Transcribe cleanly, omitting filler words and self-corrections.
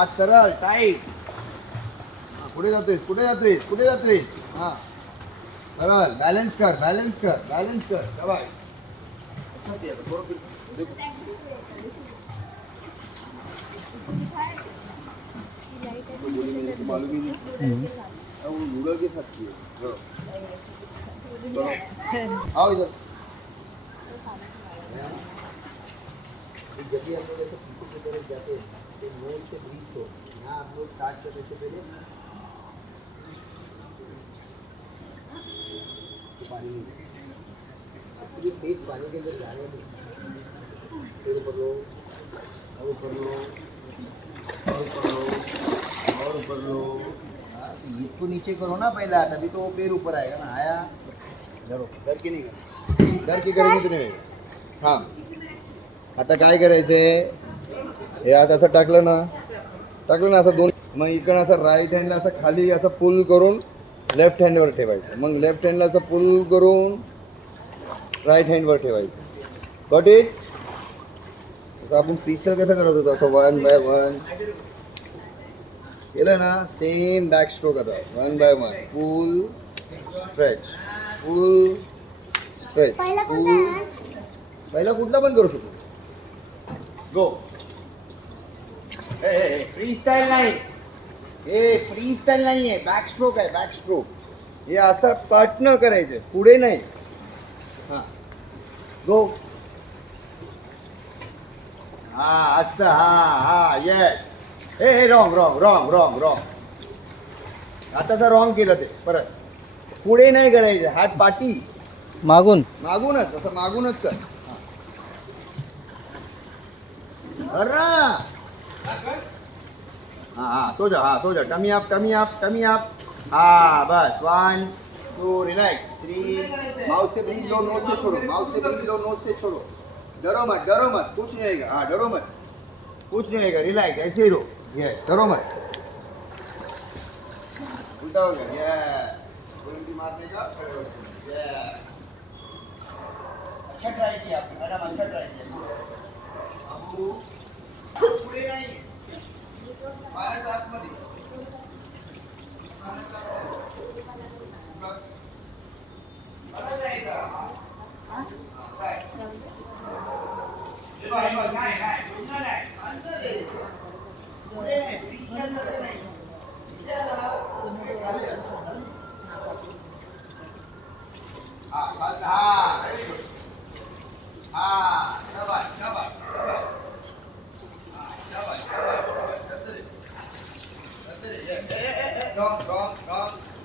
हात सरळ टाईट. पुढे जातोयस कुठे जातोयस कुठे जातोयस. हा सरळ बॅलन्स कर बॅलन्स कर बॅलन्स कर. दबाय गोली मेरे को मालूम ही नहीं. वो नूडल के साथ किए. आओ इधर. जब भी हम लोग ऐसे पीछे की तरफ जाते हैं तो नोज से ब्रीथ हो. यहाँ आप लोग स्टार्ट करने से पहले पानी नहीं एक्चुअली फेस पानी के अंदर जाने में फिर ऊपर लो और ऊपर लो और ऊपर लो और ऊपर लो. तो इसको नीचे करो ना पहला तभी तो वो पैर ऊपर आएगा ना. आया धरो डर की नाही कर डर की गरज नाही. हां आता काय करायचंय. हे हात असं टाकलं ना असं दोन. मग इकडं असं राईट हँडला असं खाली असं पुल करून लेफ्ट हँडवर ठेवायचं. मग लेफ्ट हँडला असं पुल करून राईट हँडवर ठेवायचं. Got it. असं आपण फ्रीस्टाईल कसं करत होतो असं वन बाय वन केलं ना. सेम बॅक स्ट्रोक आता one by one pull stretch pull stretch pull. पहिला कुठला पण करू शकतो. गो. फ्री स्टाईल नाही. हे फ्री स्टाईल नाही आहे. बॅक स्ट्रोक आहे बॅक स्ट्रोक. हे असं पार्टनर करायचं पुढे नाही. हां गो. हा असं हा हा येस. हे wrong wrong wrong wrong wrong. आता तर रॉंग केलं ते. परत पुढे नाही करायचं. हात पाठी मागून मागूनच असं मागूनच कर. अरे हाँ सो जा tummy up tummy up tummy up. हाँ बस 1 2 रिलैक्स 3. माउथ से ब्रीथ लो नोज से छोड़ो. माउथ से ब्रीथ लो नोज से छोड़ो. डरो मत कुछ नहीं आएगा. हाँ डरो मत कुछ नहीं आएगा. रिलैक्स ऐसे ही रहो. यस डरो मत. उल्टा हो गया. यस उल्टी मारने का. यस अच्छा ट्राई किया आपने मैडम. अच्छा ट्राई किया. बाबू पुढे नाही. भारत आतमध्ये Wrong.